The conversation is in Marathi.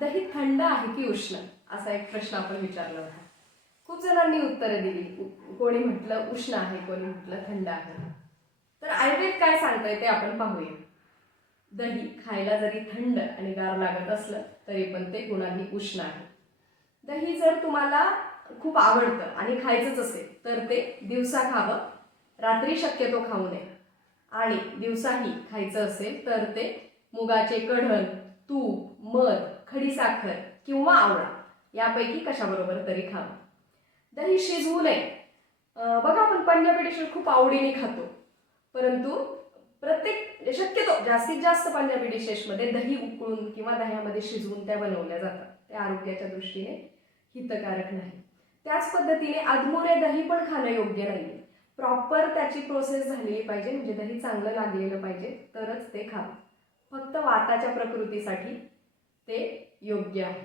दही थंड आहे की उष्ण, असा एक प्रश्न आपण विचारला होता. खूप जणांनी उत्तरं दिली. कोणी म्हटलं उष्ण आहे, कोणी म्हटलं थंड आहे. तर आयुर्वेद काय सांगतंय ते आपण पाहूया. दही खायला जरी थंड आणि गार लागत असलं तरी पण ते गुणांनी उष्ण आहे. दही जर तुम्हाला खूप आवडतं आणि खायचंच असेल तर ते दिवसा खावं, रात्री शक्यतो खाऊ नये. आणि दिवसाही खायचं असेल तर ते मुगाचे कढण, तूप, मध, खडीसाखर किंवा आवळा यापैकी कशाबरोबर तरी खावं. दही शिजवू नये. बघा आपण पंजाबी डिश खूप आवडीने खातो, परंतु प्रत्येक शक्यतो जास्तीत जास्त पंजाबी डिशेसमध्ये दही उकळून किंवा दह्यामध्ये शिजवून त्या बनवल्या जातात. ते आरोग्याच्या दृष्टीने हितकारक नाही. त्याच पद्धतीने अधमुरे दही पण खाणं योग्य नाही. प्रॉपर त्याची प्रोसेस झालेली पाहिजे, म्हणजे दही चांगलं लागलेलं पाहिजे तरच ते खावं. फक्त वाताच्या प्रकृतीसाठी ते योग्य आहे.